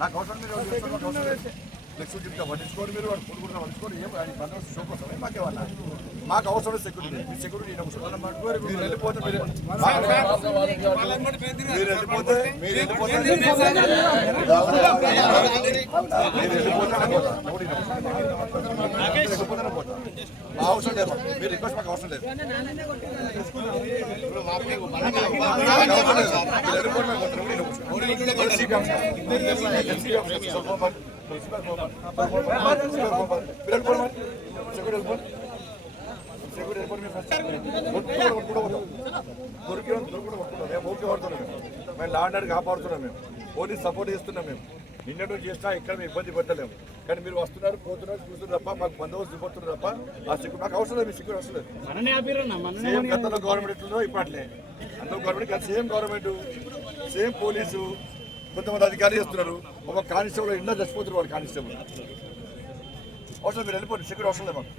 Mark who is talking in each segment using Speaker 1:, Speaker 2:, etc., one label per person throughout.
Speaker 1: నాకు అవసరం మీరు ఎవరు చేస్తారు? పట్టించుకోండి మీరు వాడు ఫుడ్ పట్టించుకోండి ఏం ఆయన బందోబస్తు షో కోసమే వాళ్ళ మాకు అవసరం సెక్యూరిటీ మీ సెక్యూరిటీ ఈయన అవసరం. మీరు వెళ్ళిపోతే మీరు మీరు వెళ్ళిపోతే మీరు వెళ్ళిపోతే మీరు వెళ్ళిపోతే నేను పోతా. ఎవడు ఈయన అవసరం. మీరు వెళ్ళిపోతే నేను పోతా. మా అవసరం లేదు. మీరు రిక్వెస్ట్ మాకు అవసరం లేదు. మేము. పోతాం. దొరికిన దొరుకుడు మేము ఓకే మేము కాపాడుతున్నాం మేము. పోలీస్ సపోర్ట్ చేస్తున్నాం మేము. నిన్నటి చేసినా ఇక్కడ మేము ఇబ్బంది పెట్టలేము కానీ మీరు వస్తున్నారు పోతున్నారు చూస్తున్నారు తప్ప మాకు బందోబస్తు ఇవ్వతున్నారు తప్ప ఆ సిక్కు మాకు అవసరం లేదు మీ సిక్కు అవసరం లేదు సేమ్ గతంలో గవర్నమెంట్ ఎట్లుందో ఇప్పుడు అట్లే. అందులో గవర్నమెంట్ కాదు సేమ్ గవర్నమెంట్ సేమ్ పోలీసు కొంతమంది అధికారులు చేస్తున్నారు. ఒక కానిస్టేబుల్ ఎన్నో చచ్చిపోతున్నారు వాడు కానిస్టేబుల్. అవసరం మీరు వెళ్ళిపోండి సెక్యూరిటీ అవసరం లేదు మాకు.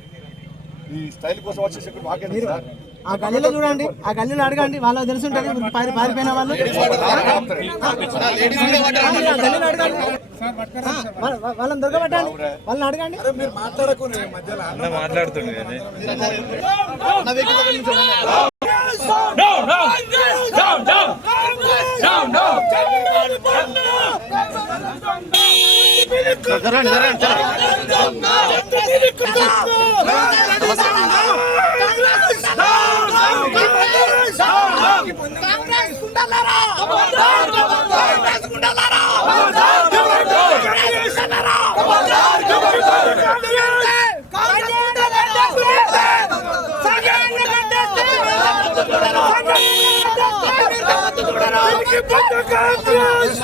Speaker 1: ఈ స్టైల్ కోసం వచ్చే సెక్యూరిటీ మాకేంది సార్
Speaker 2: ఆ గల్లీలో చూడండి ఆ గల్లీలో అడగండి వాళ్ళకి తెలిసి ఉంటుంది పారిపోయిన వాళ్ళు. గల్లీలో అడగండి. వాళ్ళ- వాళ్ళ- వాళ్ళని దొరకబట్టండి. వాళ్ళని అడగండి.
Speaker 1: మీరు మాట్లాడకుండా మధ్యలో
Speaker 3: కాంగ్రెస్